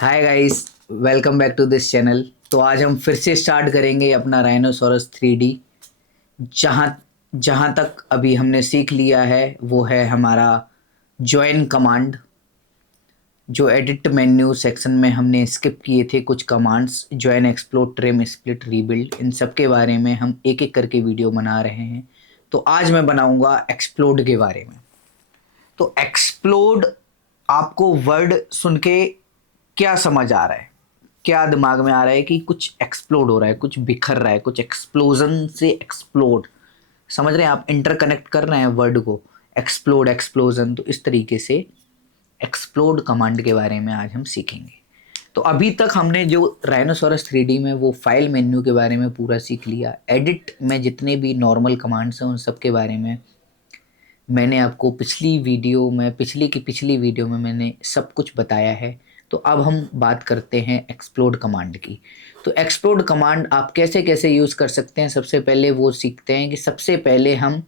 Hi guys, welcome back to this channel. तो आज हम फिर से स्टार्ट करेंगे अपना राइनोसोरस 3D। जहाँ जहाँ तक अभी हमने सीख लिया है वो है हमारा जॉइन कमांड। जो एडिट मेन्यू सेक्शन में हमने स्किप किए थे कुछ commands, join, explode, trim, split, rebuild, इन सब के बारे में हम एक एक करके वीडियो बना रहे हैं। तो आज मैं बनाऊंगा एक्सप्लोड के बारे में। तो एक्सप्लोड, आपको वर्ड सुन के क्या समझ आ रहा है? क्या दिमाग में आ रहा है कि कुछ एक्सप्लोड हो रहा है, कुछ बिखर रहा है, कुछ एक्सप्लोजन से एक्सप्लोड। समझ रहे हैं आप? इंटरकनेक्ट कर रहे हैं वर्ड को, एक्सप्लोड, एक्सप्लोजन। तो इस तरीके से एक्सप्लोड कमांड के बारे में आज हम सीखेंगे। तो अभी तक हमने जो राइनोसोरस 3D में वो फाइल मेन्यू के बारे में पूरा सीख लिया। एडिट में जितने भी नॉर्मल कमांड्स हैं उन सब के बारे में मैंने आपको पिछली वीडियो में मैंने सब कुछ बताया है। तो अब हम बात करते हैं एक्सप्लोड कमांड की। तो एक्सप्लोड कमांड आप कैसे कैसे यूज़ कर सकते हैं, सबसे पहले वो सीखते हैं कि सबसे पहले हम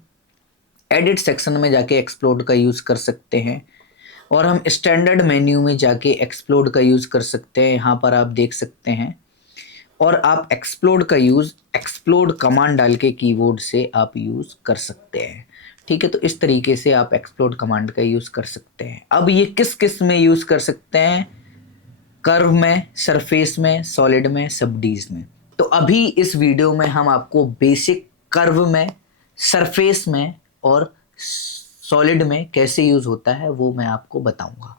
एडिट सेक्शन में जाके एक्सप्लोड का यूज़ कर सकते हैं, और हम स्टैंडर्ड मेन्यू में जाके एक्सप्लोड का यूज़ कर सकते हैं। यहाँ पर आप देख सकते हैं। और आप एक्सप्लोड का यूज़ एक्सप्लोड कमांड डाल के कीबोर्ड से आप यूज़ कर सकते हैं। ठीक है, तो इस तरीके से आप एक्सप्लोड कमांड का यूज़ कर सकते हैं। अब ये किस किस में यूज़ कर सकते हैं? कर्व में, सरफेस में, सॉलिड में, सबडीज में। तो अभी इस वीडियो में हम आपको बेसिक कर्व में, सरफेस में और सॉलिड में कैसे यूज़ होता है वो मैं आपको बताऊंगा।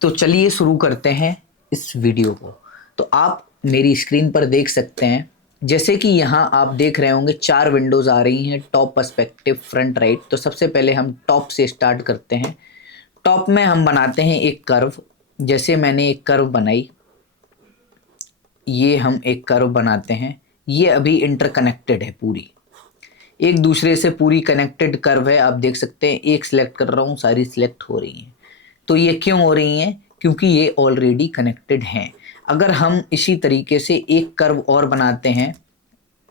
तो चलिए शुरू करते हैं इस वीडियो को। तो आप मेरी स्क्रीन पर देख सकते हैं, जैसे कि यहाँ आप देख रहे होंगे 4 विंडोज़ आ रही हैं, टॉप, पर्सपेक्टिव, फ्रंट, राइट। तो सबसे पहले हम टॉप से स्टार्ट करते हैं। टॉप में हम बनाते हैं एक कर्व। जैसे मैंने एक कर्व बनाई, ये हम एक कर्व बनाते हैं। ये अभी इंटरकनेक्टेड है, पूरी एक दूसरे से पूरी कनेक्टेड कर्व है। आप देख सकते हैं, एक सिलेक्ट कर रहा हूँ, सारी सिलेक्ट हो रही हैं। तो ये क्यों हो रही हैं? क्योंकि ये ऑलरेडी कनेक्टेड हैं। अगर हम इसी तरीके से एक कर्व और बनाते हैं,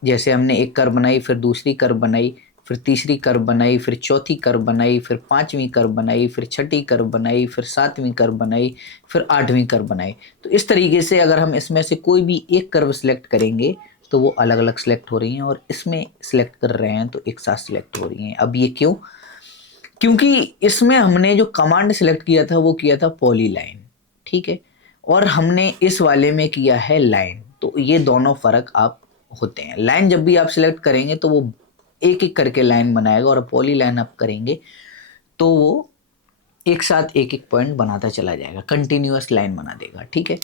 जैसे हमने एक कर्व बनाई, फिर दूसरी कर्व बनाई, फिर तीसरी कर्व बनाई, फिर चौथी कर्व बनाई, फिर पांचवी कर्व बनाई, फिर छठी कर्व बनाई, फिर सातवीं कर्व बनाई, फिर आठवीं कर्व बनाई। तो इस तरीके से अगर हम इसमें से कोई भी एक कर्व सिलेक्ट करेंगे तो वो अलग अलग सिलेक्ट हो रही हैं, और इसमें सिलेक्ट कर रहे हैं तो एक साथ सिलेक्ट हो रही हैं। अब ये क्यों? क्योंकि इसमें हमने जो कमांड सिलेक्ट किया था वो किया था पॉलीलाइन। ठीक है, और हमने इस वाले में किया है लाइन। तो ये दोनों फर्क आप होते हैं। लाइन जब भी आप सिलेक्ट करेंगे तो वो एक एक करके लाइन बनाएगा, और पॉलीलाइन आप करेंगे तो वो एक साथ एक एक पॉइंट बनाता चला जाएगा, कंटिन्यूअस लाइन बना देगा। ठीक है,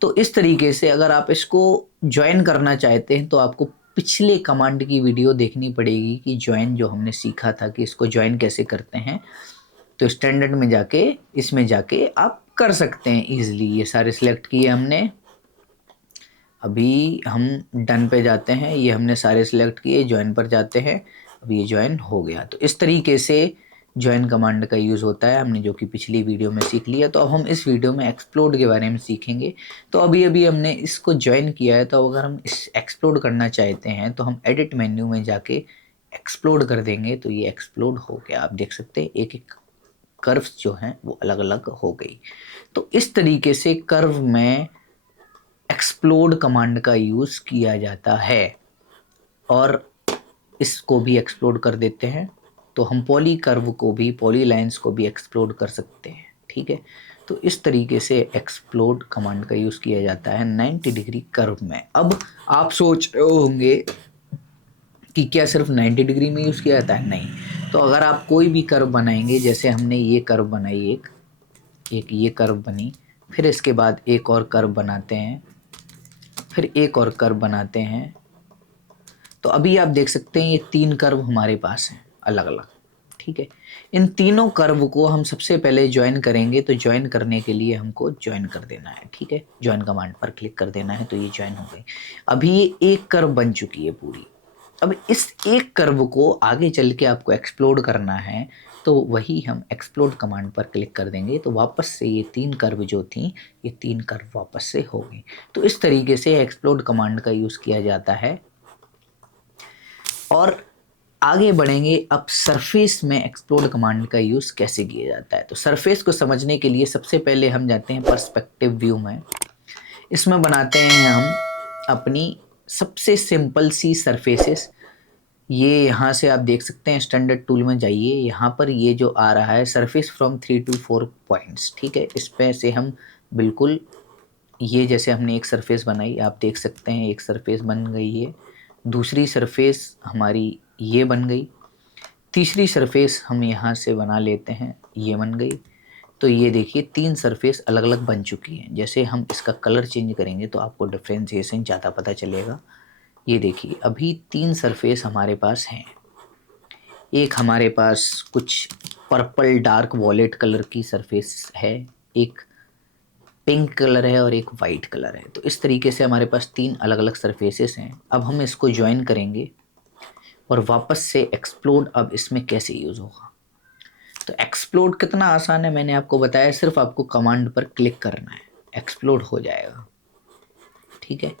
तो इस तरीके से अगर आप इसको ज्वाइन करना चाहते हैं तो आपको पिछले कमांड की वीडियो देखनी पड़ेगी कि ज्वाइन जो हमने सीखा था कि इसको ज्वाइन कैसे करते हैं। तो स्टैंडर्ड में जाके, इसमें जाके आप कर सकते हैं इजीली। ये सारे सिलेक्ट किए हमने। अभी हम डन पे जाते हैं, ये हमने सारे सिलेक्ट किए, ज्वाइन पर जाते हैं। अब ये ज्वाइन हो गया। तो इस तरीके से ज्वाइन कमांड का यूज़ होता है, हमने जो कि पिछली वीडियो में सीख लिया। तो अब हम इस वीडियो में एक्सप्लोड के बारे में सीखेंगे। तो अभी अभी हमने इसको ज्वाइन किया है, तो अगर हम इस एक्सप्लोड करना चाहते हैं तो हम एडिट मेन्यू में जाके एक्सप्लोड कर देंगे। तो ये एक्सप्लोड हो गया। आप देख सकते हैं एक एक कर्व्स जो हैं वो अलग अलग हो गई। तो इस तरीके से कर्व में एक्सप्लोड कमांड का यूज़ किया जाता है। और इसको भी एक्सप्लोड कर देते हैं तो हम पॉली कर्व को भी, पॉली लाइंस को भी एक्सप्लोड कर सकते हैं। ठीक है, तो इस तरीके से एक्सप्लोड कमांड का यूज़ किया जाता है 90 डिग्री कर्व में। अब आप सोच रहे होंगे कि क्या सिर्फ 90 डिग्री में यूज़ किया जाता है? नहीं। तो अगर आप कोई भी कर्व बनाएंगे, जैसे हमने ये कर्व बनाई, एक एक ये कर्व बनी, फिर इसके बाद एक और कर्व बनाते हैं, फिर एक और कर्व बनाते हैं। तो अभी आप देख सकते हैं ये 3 कर्व हमारे पास हैं अलग अलग। ठीक है, इन तीनों कर्व को हम सबसे पहले ज्वाइन करेंगे। तो ज्वाइन करने के लिए हमको ज्वाइन कर देना है। ठीक है, ज्वाइन कमांड पर क्लिक कर देना है, तो ये ज्वाइन हो गई। अभी ये एक कर्व बन चुकी है पूरी। अब इस एक कर्व को आगे चल के आपको एक्सप्लोड करना है, तो वही हम एक्सप्लोड कमांड पर क्लिक कर देंगे। तो वापस से ये 3 कर्व जो थी, ये 3 कर्व वापस से हो गई। तो इस तरीके से एक्सप्लोड कमांड का यूज़ किया जाता है। और आगे बढ़ेंगे। अब सरफेस में एक्सप्लोड कमांड का यूज़ कैसे किया जाता है। तो सरफेस को समझने के लिए सबसे पहले हम जाते हैं पर्सपेक्टिव व्यू में। इसमें बनाते हैं हम अपनी सबसे सिंपल सी सरफेसेस। ये यहाँ से आप देख सकते हैं, स्टैंडर्ड टूल में जाइए, यहाँ पर ये जो आ रहा है सरफेस फ्रॉम 3 to 4 पॉइंट्स, ठीक है। इस पे से हम बिल्कुल, ये जैसे हमने एक सरफेस बनाई, आप देख सकते हैं एक सरफेस बन गई है, दूसरी सरफेस हमारी ये बन गई, तीसरी सरफेस हम यहाँ से बना लेते हैं, ये बन गई। तो ये देखिए 3 सरफेस अलग अलग बन चुकी हैं। जैसे हम इसका कलर चेंज करेंगे तो आपको डिफ्रेंशिएशन ज़्यादा पता चलेगा। ये देखिए अभी 3 सरफेस हमारे पास हैं। एक हमारे पास कुछ पर्पल डार्क वॉलेट कलर की सरफेस है, एक पिंक कलर है और एक वाइट कलर है। तो इस तरीके से हमारे पास 3 अलग अलग सरफेसेस हैं। अब हम इसको ज्वाइन करेंगे और वापस से एक्सप्लोड अब इसमें कैसे यूज़ होगा। तो एक्सप्लोड कितना आसान है मैंने आपको बताया, सिर्फ आपको कमांड पर क्लिक करना है, एक्सप्लोड हो जाएगा, ठीक है।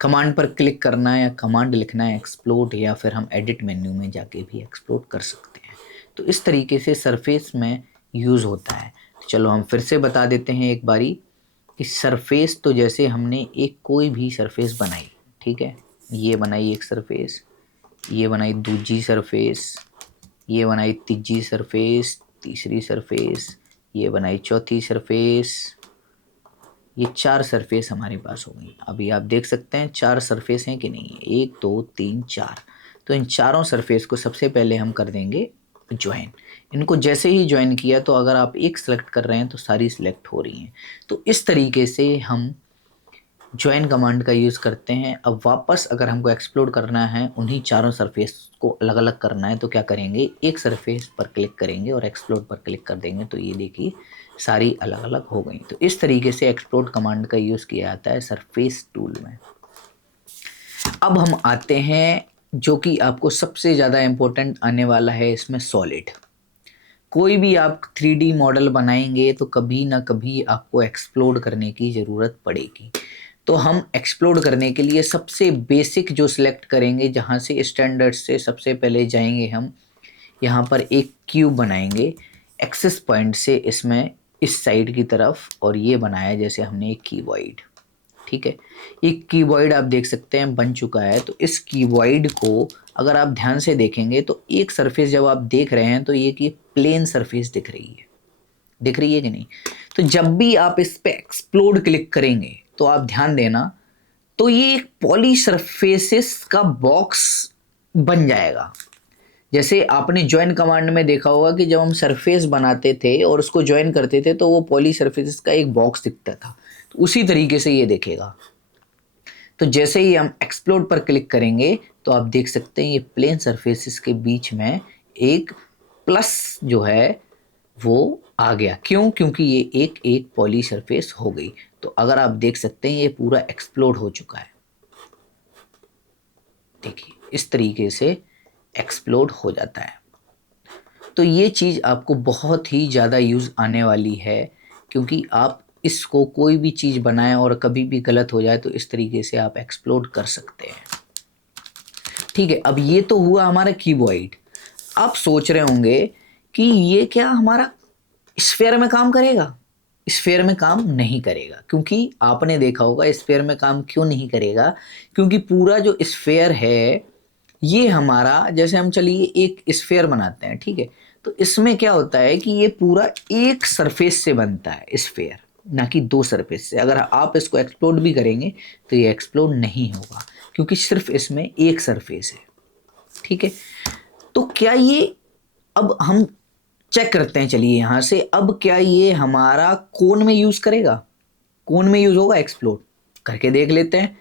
कमांड पर क्लिक करना है या कमांड लिखना है एक्सप्लोड, या फिर हम एडिट मेन्यू में जाके भी एक्सप्लोड कर सकते हैं। तो इस तरीके से सरफेस में यूज़ होता है। तो चलो हम फिर से बता देते हैं एक बारी कि सरफेस, तो जैसे हमने एक कोई भी सरफेस बनाई, ठीक है, ये बनाई एक सरफेस, ये बनाई दूसरी सरफेस, ये बनाई तीसरी सरफेस, तीसरी सरफेस, ये बनाई चौथी सरफेस, ये 4 सरफेस हमारे पास हो गई। अभी आप देख सकते हैं 4 सरफेस हैं कि नहीं है, 1 2 3 4। तो इन चारों सरफेस को सबसे पहले हम कर देंगे ज्वाइन। इनको जैसे ही ज्वाइन किया तो अगर आप एक सेलेक्ट कर रहे हैं तो सारी सिलेक्ट हो रही हैं। तो इस तरीके से हम ज्वाइन कमांड का यूज़ करते हैं। अब वापस अगर हमको एक्सप्लोड करना है, उन्हीं चारों सरफेस को अलग अलग करना है, तो क्या करेंगे, एक सरफेस पर क्लिक करेंगे और एक्सप्लोड पर क्लिक कर देंगे। तो ये देखिए सारी अलग अलग हो गई। तो इस तरीके से एक्सप्लोड कमांड का यूज़ किया जाता है सरफेस टूल में। अब हम आते हैं जो कि आपको सबसे ज़्यादा इम्पोर्टेंट आने वाला है इसमें, सॉलिड। कोई भी आप 3D मॉडल बनाएंगे तो कभी ना कभी आपको एक्सप्लोड करने की ज़रूरत पड़ेगी। तो हम एक्सप्लोड करने के लिए सबसे बेसिक जो सिलेक्ट करेंगे, जहाँ से स्टैंडर्ड से सबसे पहले जाएंगे हम, यहाँ पर एक क्यूब बनाएंगे एक्सेस पॉइंट से इसमें इस साइड की तरफ, और ये बनाया जैसे हमने एक कीबॉइड, ठीक है। एक कीबॉइड आप देख सकते हैं बन चुका है। तो इस कीबॉइड को अगर आप ध्यान से देखेंगे तो एक सरफेस जब आप देख रहे हैं तो ये कि प्लेन सरफेस दिख रही है, दिख रही है कि नहीं। तो जब भी आप इस पे एक्सप्लोड क्लिक करेंगे तो आप ध्यान देना, तो ये एक पॉली सरफेसेस का बॉक्स बन जाएगा। जैसे आपने ज्वाइन कमांड में देखा होगा कि जब हम सरफेस बनाते थे और उसको ज्वाइन करते थे तो वो पॉली सरफेसेस का एक बॉक्स दिखता था। तो उसी तरीके से ये देखेगा। तो जैसे ही हम एक्सप्लोड पर क्लिक करेंगे तो आप देख सकते हैं ये प्लेन सरफेसेस के बीच में एक प्लस जो है वो आ गया। क्यों? क्योंकि ये एक एक पॉली सरफेस हो गई। तो अगर आप देख सकते हैं ये पूरा एक्सप्लोड हो चुका है। देखिए इस तरीके से एक्सप्लोड हो जाता है। तो ये चीज़ आपको बहुत ही ज़्यादा यूज़ आने वाली है, क्योंकि आप इसको कोई भी चीज़ बनाएं और कभी भी गलत हो जाए तो इस तरीके से आप एक्सप्लोड कर सकते हैं, ठीक है। अब ये तो हुआ हमारा कीबॉइड। आप सोच रहे होंगे कि ये क्या हमारा स्फेयर में काम करेगा? स्फेयर में काम नहीं करेगा, क्योंकि आपने देखा होगा स्फेयर में काम क्यों नहीं करेगा, क्योंकि पूरा जो स्फेयर है ये हमारा, जैसे हम चलिए एक स्फेयर बनाते हैं, ठीक है। तो इसमें क्या होता है कि ये पूरा एक सरफेस से बनता है स्फेयर, ना कि 2 सरफेस से। अगर आप इसको एक्सप्लोड भी करेंगे तो ये एक्सप्लोड नहीं होगा, क्योंकि सिर्फ इसमें एक सरफेस है, ठीक है। तो क्या ये, अब हम चेक करते हैं, चलिए यहाँ से, अब क्या ये हमारा कोन में यूज़ करेगा? कोन में यूज़ होगा एक्सप्लोड? करके देख लेते हैं।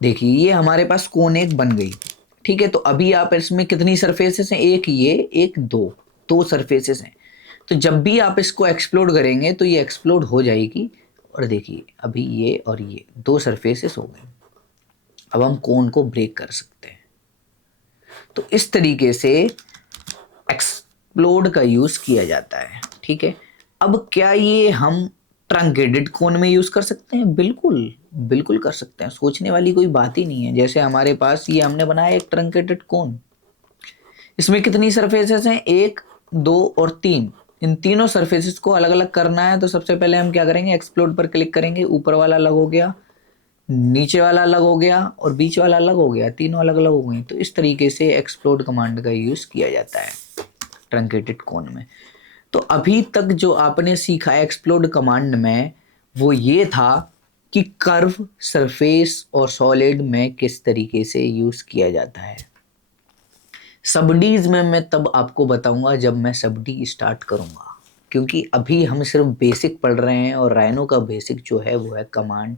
देखिए ये हमारे पास कोन एक बन गई, ठीक है। तो अभी आप इसमें कितनी सरफेसेस हैं? एक ये, एक दो सरफेसेस हैं। तो जब भी आप इसको एक्सप्लोड करेंगे तो ये एक्सप्लोड हो जाएगी। और देखिए अभी ये और ये 2 सरफेसेस हो गए। अब हम कोन को ब्रेक कर सकते हैं। तो इस तरीके से एक्सप्लोड का यूज़ किया जाता है, ठीक है। अब क्या ये हम ट्रंकेटेड कोन में यूज़ कर सकते हैं? बिल्कुल बिल्कुल कर सकते हैं, सोचने वाली कोई बात ही नहीं है। जैसे हमारे पास ये हमने बनाया एक ट्रंकेटेड कोन, इसमें कितनी सरफेसेस हैं, 1, 2 और 3। इन तीनों सरफेसेस को अलग अलग करना है। तो सबसे पहले हम क्या करेंगे, एक्सप्लोड पर क्लिक करेंगे। ऊपर वाला अलग हो गया, नीचे वाला अलग हो गया और बीच वाला अलग हो गया, तीनों अलग अलग हो गए। तो इस तरीके से एक्सप्लोड कमांड का यूज किया जाता है ट्रंकेटेड कोन में। तो अभी तक जो आपने सीखा एक्सप्लोड कमांड में, वो ये था कि कर्व, सरफेस और सॉलिड में किस तरीके से यूज किया जाता है। सबडीज में मैं तब आपको बताऊंगा जब मैं सबडी स्टार्ट करूंगा, क्योंकि अभी हम सिर्फ बेसिक पढ़ रहे हैं और राइनो का बेसिक जो है वो है कमांड,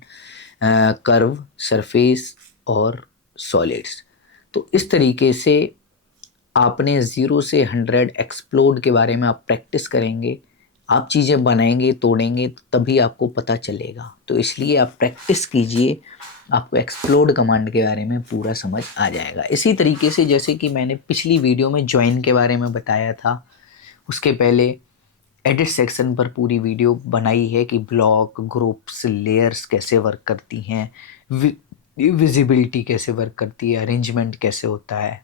कर्व, सरफेस और सॉलिड्स। तो इस तरीके से आपने 0 से 100 एक्सप्लोड के बारे में आप प्रैक्टिस करेंगे, आप चीज़ें बनाएंगे, तोड़ेंगे, तभी आपको पता चलेगा। तो इसलिए आप प्रैक्टिस कीजिए, आपको एक्सप्लोड कमांड के बारे में पूरा समझ आ जाएगा। इसी तरीके से जैसे कि मैंने पिछली वीडियो में ज्वाइन के बारे में बताया था, उसके पहले एडिट सेक्शन पर पूरी वीडियो बनाई है कि ब्लॉक, ग्रुप्स, लेयर्स कैसे वर्क करती हैं, विजिबिलिटी कैसे वर्क करती है, अरेंजमेंट कैसे होता है,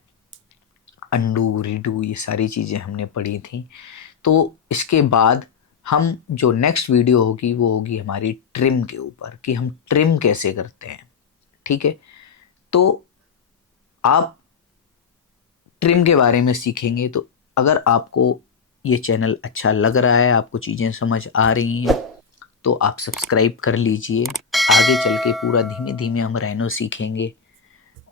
अंडू, रीडू, ये सारी चीज़ें हमने पढ़ी थी। तो इसके बाद हम जो नेक्स्ट वीडियो होगी वो होगी हमारी ट्रिम के ऊपर, कि हम ट्रिम कैसे करते हैं। ठीक है, तो आप ट्रिम के बारे में सीखेंगे। तो अगर आपको ये चैनल अच्छा लग रहा है, आपको चीज़ें समझ आ रही हैं, तो आप सब्सक्राइब कर लीजिए। आगे चल के पूरा धीमे धीमे हम राइनो सीखेंगे।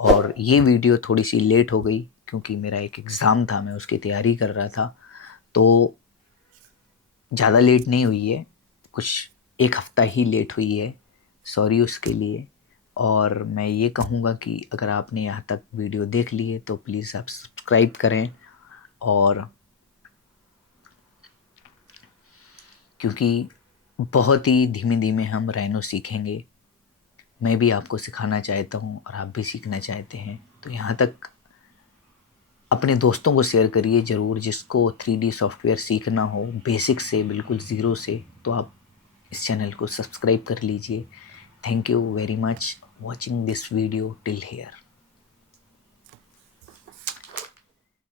और ये वीडियो थोड़ी सी लेट हो गई क्योंकि मेरा एक एग्ज़ाम था, मैं उसकी तैयारी कर रहा था। तो ज़्यादा लेट नहीं हुई है, कुछ 1 हफ़्ता ही लेट हुई है, सॉरी उसके लिए। और मैं ये कहूँगा कि अगर आपने यहाँ तक वीडियो देख ली है तो प्लीज़ आप सब्सक्राइब करें। और क्योंकि बहुत ही धीमे धीमे हम राइनो सीखेंगे, मैं भी आपको सिखाना चाहता हूँ और आप भी सीखना चाहते हैं, तो यहाँ तक अपने दोस्तों को शेयर करिए ज़रूर, जिसको 3D सॉफ्टवेयर सीखना हो बेसिक से, बिल्कुल ज़ीरो से। तो आप इस चैनल को सब्सक्राइब कर लीजिए। Thank you very much watching this video till here.